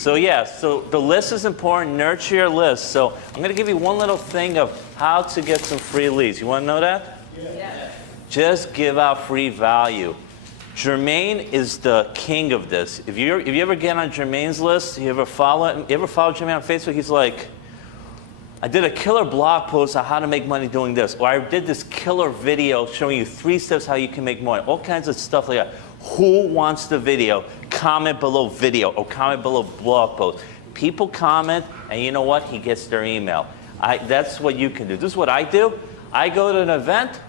So yeah, so the list is important. Nurture your list. So I'm going to give you one little thing of how to get some free leads. You want to know that? Yeah. Just give out free value. Jermaine is the king of this. If you ever get on Jermaine's list, you ever follow Jermaine on Facebook, he's like, I did a killer blog post on how to make money doing this. Or I did this killer video showing you 3 steps how you can make money. All kinds of stuff like that. Who wants the video? Comment below video or comment below blog post. People comment, and you know what? He gets their email. That's what you can do. This is what I do. I go to an event.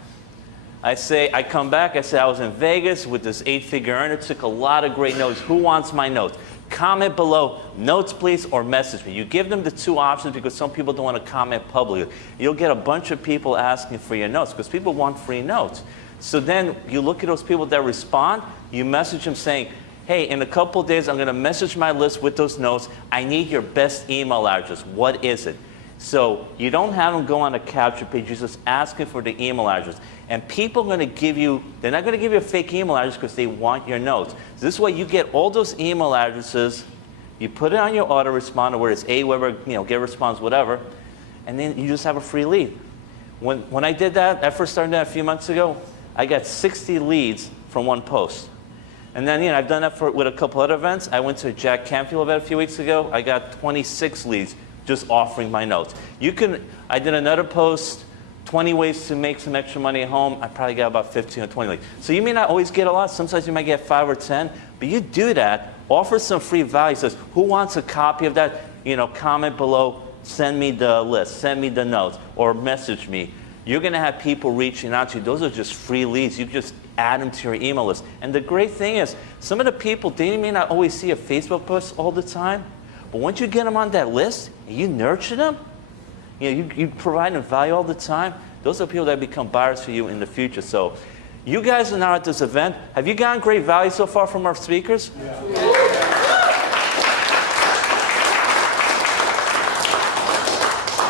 I come back. I say I was in Vegas with this 8-figure earner. Took a lot of great notes. Who wants my notes? Comment below, notes please, or message me. You give them the 2 options because some people don't want to comment publicly. You'll get a bunch of people asking for your notes because people want free notes. So then you look at those people that respond, you message them saying, hey, in a couple of days I'm going to message my list with those notes. I need your best email address. What is it? So you don't have them go on a capture page. You're just asking for the email address. And people are going to give you, they're not going to give you a fake email address because they want your notes. So this way you get all those email addresses, you put it on your autoresponder where it's AWeber, GetResponse, whatever, and then you just have a free lead. When I did that, I first started that a few months ago, I got 60 leads from one post. And then I've done that with a couple other events. I went to a Jack Canfield event a few weeks ago. I got 26 leads just offering my notes. I did another post, 20 ways to make some extra money at home. I probably got about 15 or 20 leads. So you may not always get a lot. Sometimes you might get 5 or 10. But you do that, offer some free value. Says, who wants a copy of that? Comment below, send me the list, send me the notes, or message me. You're going to have people reaching out to you. Those are just free leads. You just add them to your email list. And the great thing is, some of the people, they may not always see a Facebook post all the time. But once you get them on that list, and you nurture them, you provide them value all the time, those are people that become buyers for you in the future. So you guys are now at this event. Have you gotten great value so far from our speakers? Yeah.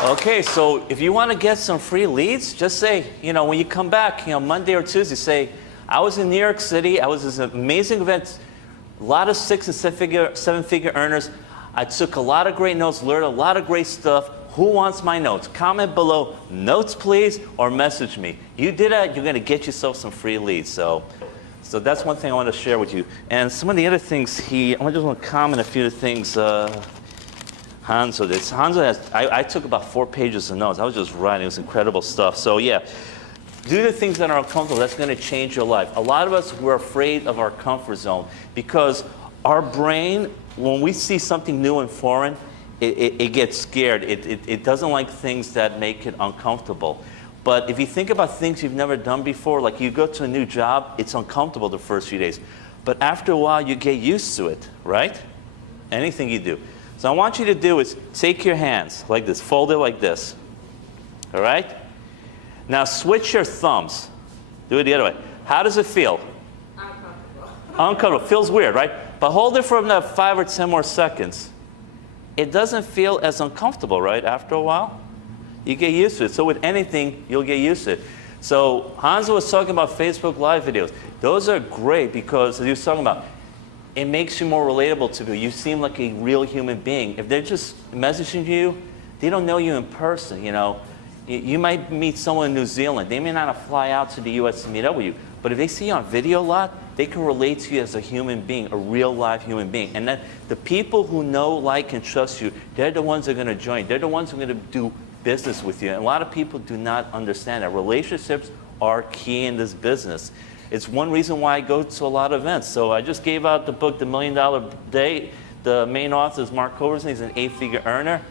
Okay, so if you want to get some free leads, just say, when you come back, Monday or Tuesday, say, I was in New York City. I was at this amazing event, a lot of 6- and 7-figure earners. I took a lot of great notes, learned a lot of great stuff. Who wants my notes? Comment below, notes please, or message me. You did that, you're going to get yourself some free leads. So that's one thing I want to share with you. And some of the other things I just want to comment a few of the things Hanzo did. I took about 4 pages of notes. I was just writing. It was incredible stuff. So yeah, do the things that are uncomfortable. That's going to change your life. A lot of us, we're afraid of our comfort zone because our brain, when we see something new and foreign, it gets scared. It doesn't like things that make it uncomfortable. But if you think about things you've never done before, like you go to a new job, it's uncomfortable the first few days. But after a while, you get used to it, right? Anything you do. So I want you to do is take your hands like this, fold it like this. All right? Now switch your thumbs. Do it the other way. How does it feel? Uncomfortable. Uncomfortable. Feels weird, right? But hold it for about 5 or 10 more seconds. It doesn't feel as uncomfortable, right? After a while, you get used to it. So with anything, you'll get used to it. So Hanzo was talking about Facebook Live videos. Those are great because, as he was talking about, it makes you more relatable to people. You seem like a real human being. If they're just messaging you, they don't know you in person. You might meet someone in New Zealand. They may not fly out to the U.S. to meet up with you. But if they see you on video a lot, they can relate to you as a human being, a real live human being. And then the people who know, like, and trust you, they're the ones that are going to join. They're the ones who are going to do business with you. And a lot of people do not understand that. Relationships are key in this business. It's one reason why I go to a lot of events. So I just gave out the book, The $1 Million Day. The main author is Mark Overton. He's an 8-figure earner.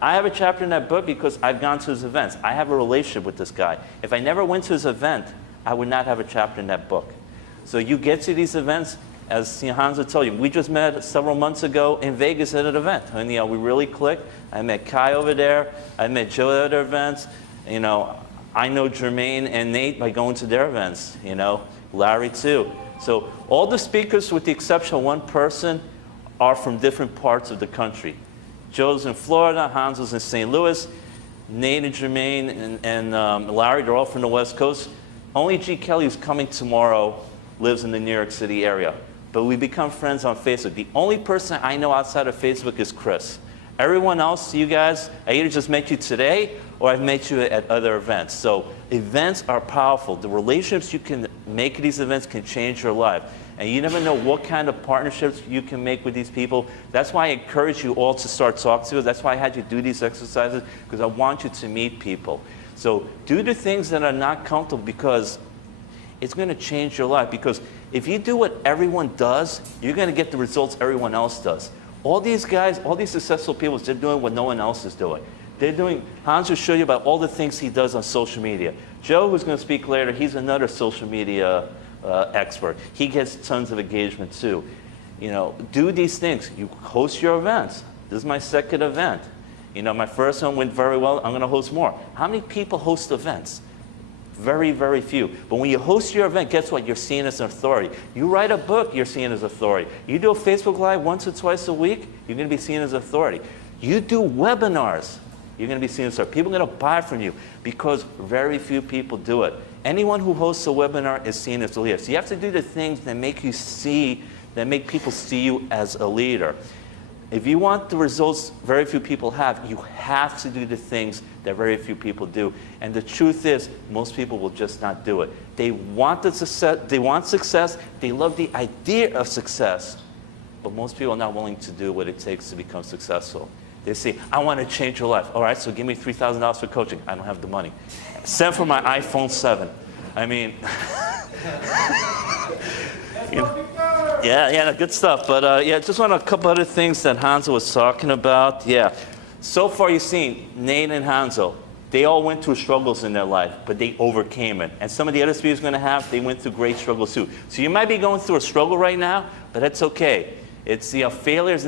I have a chapter in that book because I've gone to his events. I have a relationship with this guy. If I never went to his event, I would not have a chapter in that book. So you get to these events, as Hanzo told you, we just met several months ago in Vegas at an event. And we really clicked. I met Kai over there. I met Joe at other events. I know Jermaine and Nate by going to their events. Larry too. So all the speakers, with the exception of one person, are from different parts of the country. Joe's in Florida, Hanzo's in St. Louis, Nate and Jermaine and Larry, they're all from the West Coast. Only G. Kelly, who's coming tomorrow, lives in the New York City area. but we become friends on Facebook. The only person I know outside of Facebook is Chris. Everyone else, you guys, I either just met you today or I've met you at other events. So events are powerful. The relationships you can make at these events can change your life. And you never know what kind of partnerships you can make with these people. That's why I encourage you all to start talking to us. That's why I had you do these exercises, because I want you to meet people. So do the things that are not comfortable, because it's going to change your life. Because if you do what everyone does, you're going to get the results everyone else does. All these guys, all these successful people, they're doing what no one else is doing. They're doing, Hans will show you about all the things he does on social media. Joe, who's going to speak later, he's another social media expert. He gets tons of engagement too. You know, do these things. You host your events. This is my second event. You know, my first one went very well. I'm going to host more. How many people host events? Very, very few. But when you host your event, guess what? You're seen as an authority. You write a book, you're seen as authority. You do a Facebook Live once or twice a week, you're going to be seen as authority. You do webinars, you're going to be seen as authority. People are going to buy from you because very few people do it. Anyone who hosts a webinar is seen as a leader. So you have to do the things that make you see, that make people see you as a leader. If you want the results very few people have, you have to do the things that very few people do. And the truth is, most people will just not do it. They want the success, they love the idea of success, but most people are not willing to do what it takes to become successful. They say, I want to change your life. All right, so give me $3,000 for coaching. I don't have the money. Send for my iPhone 7. I mean, you know, yeah, good stuff. But yeah, just want a couple other things that Hanzo was talking about. Yeah, so far you've seen Nate and Hanzo. They all went through struggles in their life, but they overcame it. And some of the other speakers are going to have, they went through great struggles too. So you might be going through a struggle right now, but that's okay. It's, you know, failure is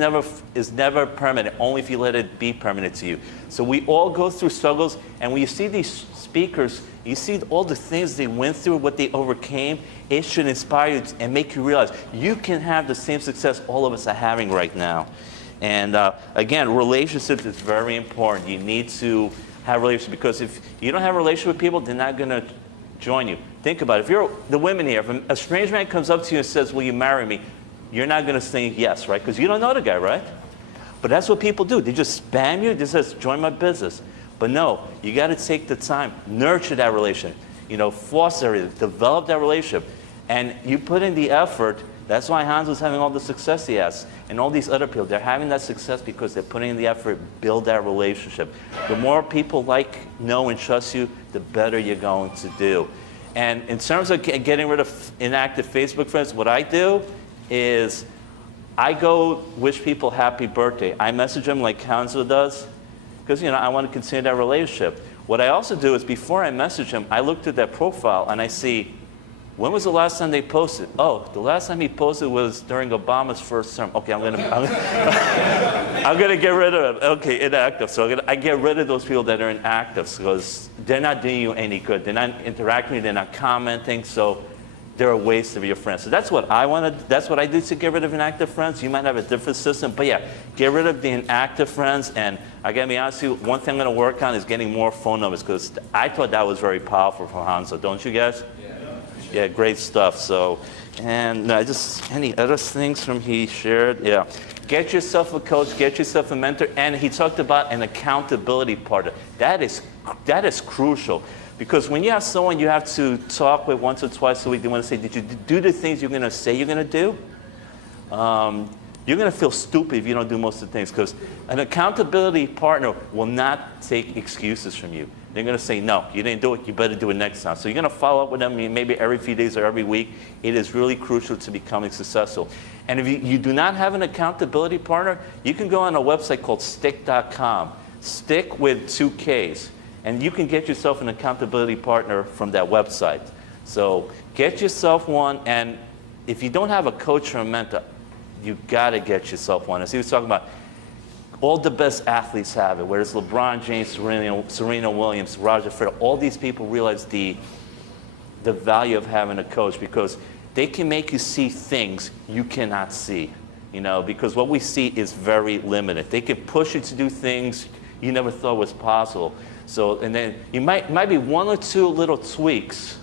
never permanent, only if you let it be permanent to you. So we all go through struggles, and when you see these speakers, you see all the things they went through, what they overcame, it should inspire you and make you realize you can have the same success all of us are having right now. And again, relationships is very important. You need to have relationships, because if you don't have a relationship with people, they're not going to join you. Think about it. If you're the women here, if a strange man comes up to you and says, will you marry me? You're not going to say yes, right? Because you don't know the guy, right? But that's what people do. They just spam you. They says, join my business. But no, you got to take the time, nurture that relationship, you know, foster it, develop that relationship. And you put in the effort. That's why Hans was having all the success he has. And all these other people, they're having that success because they're putting in the effort, build that relationship. The more people like, know, and trust you, the better you're going to do. And in terms of getting rid of inactive Facebook friends, what I do is I go wish people happy birthday. I message them like Hanzo does, because, you know, I want to continue that relationship. What I also do is before I message them, I look through their profile and I see, when was the last time they posted? Oh, the last time he posted was during Obama's first term. Okay, I'm gonna get rid of them. Okay, inactive. So I get rid of those people that are inactive, because they're not doing you any good. They're not interacting, they're not commenting, so they're a waste of your friends. So that's what I want to, that's what I do to get rid of inactive friends. You might have a different system, but yeah, get rid of the inactive friends. And I gotta be honest with you, one thing I'm gonna work on is getting more phone numbers, because I thought that was very powerful for Hanzo, don't you guys? Yeah, great stuff. So, and just any other things from he shared? Yeah, get yourself a coach, get yourself a mentor, and he talked about an accountability partner. That is crucial. Because when you have someone you have to talk with once or twice a week, they want to say, did you do the things you're going to say you're going to do? You're going to feel stupid if you don't do most of the things, because an accountability partner will not take excuses from you. They're going to say, no, you didn't do it, you better do it next time. So you're going to follow up with them maybe every few days or every week. It is really crucial to becoming successful. And if you do not have an accountability partner, you can go on a website called stick.com. Stick with 2 Ks. And you can get yourself an accountability partner from that website. So get yourself one, and if you don't have a coach or a mentor, you got to get yourself one. As he was talking about, all the best athletes have it, whether it's LeBron James, Serena Williams, Roger Federer, all these people realize the value of having a coach, because they can make you see things you cannot see, you know, because what we see is very limited. They can push you to do things you never thought was possible. So, and then you might be 1 or 2 little tweaks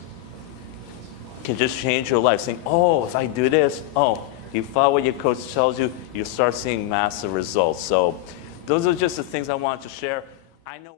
can just change your life. Saying, oh, if I do this, oh, You follow what your coach tells you, you'll start seeing massive results. So those are just the things I wanted to share. I know.